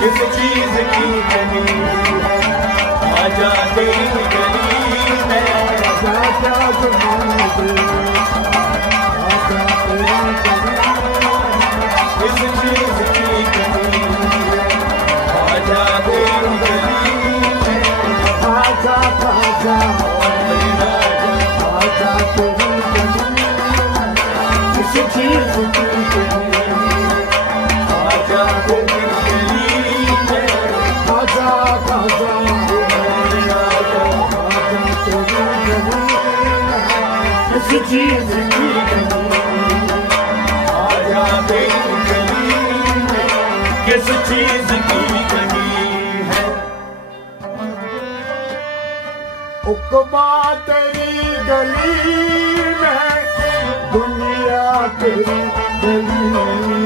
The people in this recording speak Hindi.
किस चीज की कमी है, आजा तेरी गली है, आजा जमाने दे, आजा तेरी गली है। किस चीज की कमी है, आजा तेरी गली है, आजा आजा आजा तेरी गली है। किस चीज की कमी है, आजा तेरी गली है, आजा आजा किस चीज की कमी है, आजा तेरी गली है, किस चीज की कमी है। उकबा तेरी गली में, दुनिया तेरी गली में।